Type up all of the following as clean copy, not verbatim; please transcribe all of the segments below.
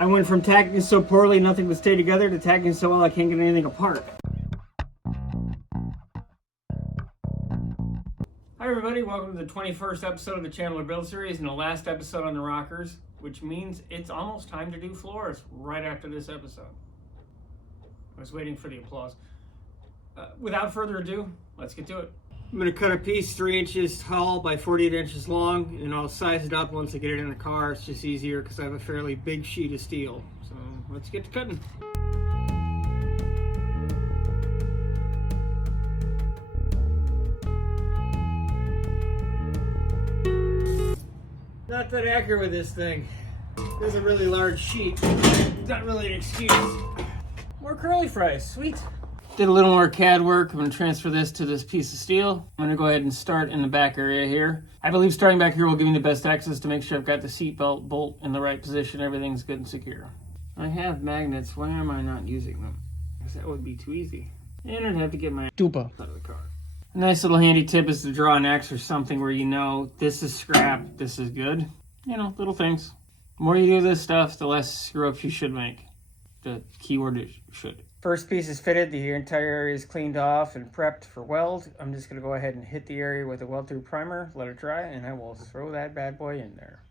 I went from tacking so poorly nothing would stay together to tacking so well I can't get anything apart. Hi everybody, welcome to the 21st episode of the Chambler build series and the last episode on the rockers, which means it's almost time to do floors right after this episode. I was waiting for the applause. Without further ado, let's get to it. I'm going to cut a piece 3 inches tall by 48 inches long, and I'll size it up once I get it in the car. It's just easier because I have a fairly big sheet of steel. So let's get to cutting. Not that accurate with this thing. There's a really large sheet. Not really an excuse. More curly fries, sweet. Did a little more CAD work. I'm going to transfer this to this piece of steel. I'm going to go ahead and start in the back area here. I believe starting back here will give me the best access to make sure I've got the seat belt bolt in the right position. Everything's good and secure. I have magnets. Why am I not using them? Because that would be too easy. And I'd have to get my dupa out of the car. A nice little handy tip is to draw an X or something where you know this is scrap, this is good. You know, little things. The more you do this stuff, the less screw-ups you should make. The keyword is should. First piece is fitted, the entire area is cleaned off and prepped for weld. I'm just going to go ahead and hit the area with a weld-through primer, let it dry, and I will throw that bad boy in there.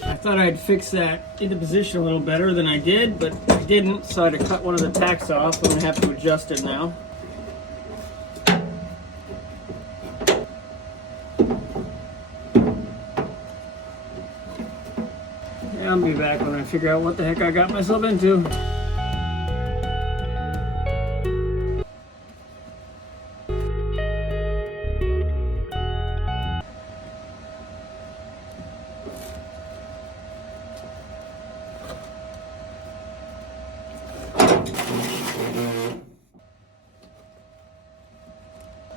I thought I'd fix that into position a little better than I did, but I didn't, so I had to cut one of the tacks off. I'm going to have to adjust it now. Yeah, I'll be back when I figure out what the heck I got myself into.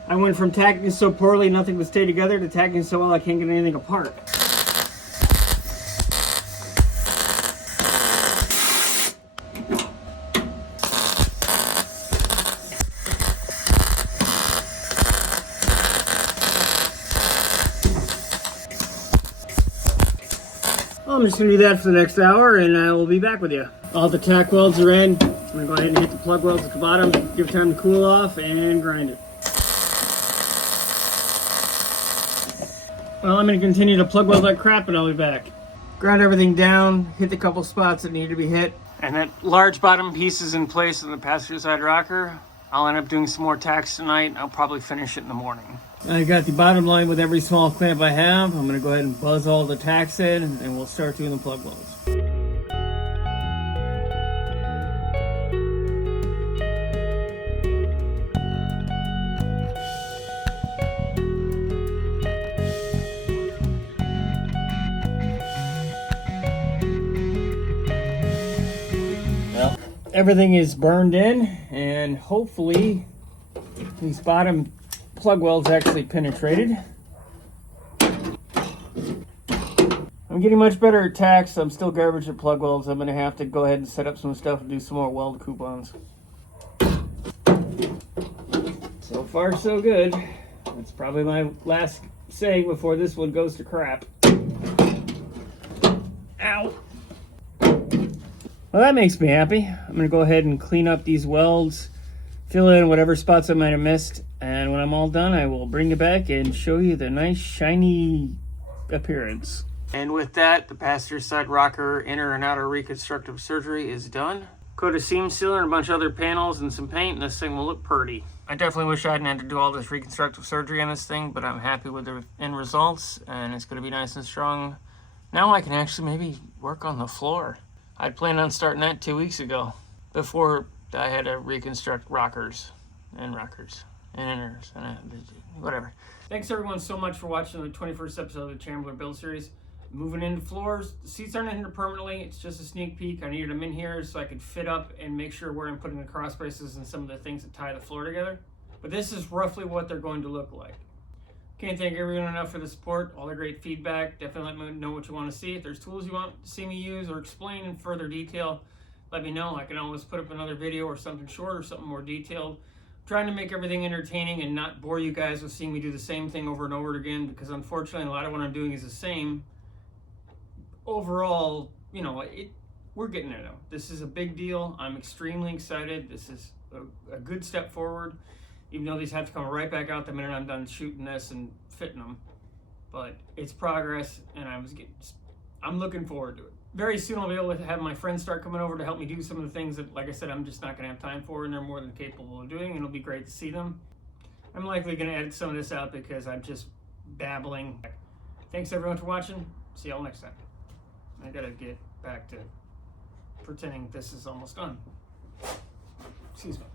I went from tacking so poorly nothing would stay together to tacking so well I can't get anything apart. Well, I'm just going to do that for the next hour and I will be back with you. All the tack welds are in. I'm going to go ahead and hit the plug welds at the bottom, give it time to cool off and grind it. Well, I'm going to continue to plug weld like crap and I'll be back. Grind everything down, hit the couple spots that need to be hit. And that large bottom piece is in place on the passenger side rocker. I'll end up doing some more tacks tonight and I'll probably finish it in the morning. I got the bottom line with every small clamp I have. I'm going to go ahead and buzz all the tacks in and we'll start doing the plug welds. Everything is burned in, and hopefully these bottom plug welds actually penetrated. I'm getting much better at tacks. I'm still garbage at plug welds. I'm going to have to go ahead and set up some stuff and do some more weld coupons. So far, so good. That's probably my last say before this one goes to crap. Ow! Well, that makes me happy. I'm going to go ahead and clean up these welds, fill in whatever spots I might have missed, and when I'm all done, I will bring it back and show you the nice shiny appearance. And with that, the passenger side rocker inner and outer reconstructive surgery is done. Coat a seam sealer and a bunch of other panels and some paint, and this thing will look pretty. I definitely wish I hadn't had to do all this reconstructive surgery on this thing, but I'm happy with the end results, and it's going to be nice and strong. Now I can actually maybe work on the floor. I'd planned on starting that 2 weeks ago, before I had to reconstruct rockers and inners and whatever. Thanks everyone so much for watching the 21st episode of the Chambler build series. Moving into floors, the seats aren't in here permanently, it's just a sneak peek. I needed them in here so I could fit up and make sure where I'm putting the cross braces and some of the things that tie the floor together. But this is roughly what they're going to look like. Can't thank everyone enough for the support, all the great feedback. Definitely let me know what you want to see. If there's tools you want to see me use or explain in further detail, let me know. I can always put up another video or something short or something more detailed. I'm trying to make everything entertaining and not bore you guys with seeing me do the same thing over and over again, because unfortunately a lot of what I'm doing is the same. Overall, you know, we're getting there though. This is a big deal. I'm extremely excited. This is a good step forward, even though these have to come right back out the minute I'm done shooting this and fitting them. But it's progress, and I'm looking forward to it. Very soon I'll be able to have my friends start coming over to help me do some of the things that, like I said, I'm just not going to have time for, and they're more than capable of doing, and it'll be great to see them. I'm likely going to edit some of this out because I'm just babbling. Thanks everyone for watching. See y'all next time. I gotta get back to pretending this is almost done. Excuse me.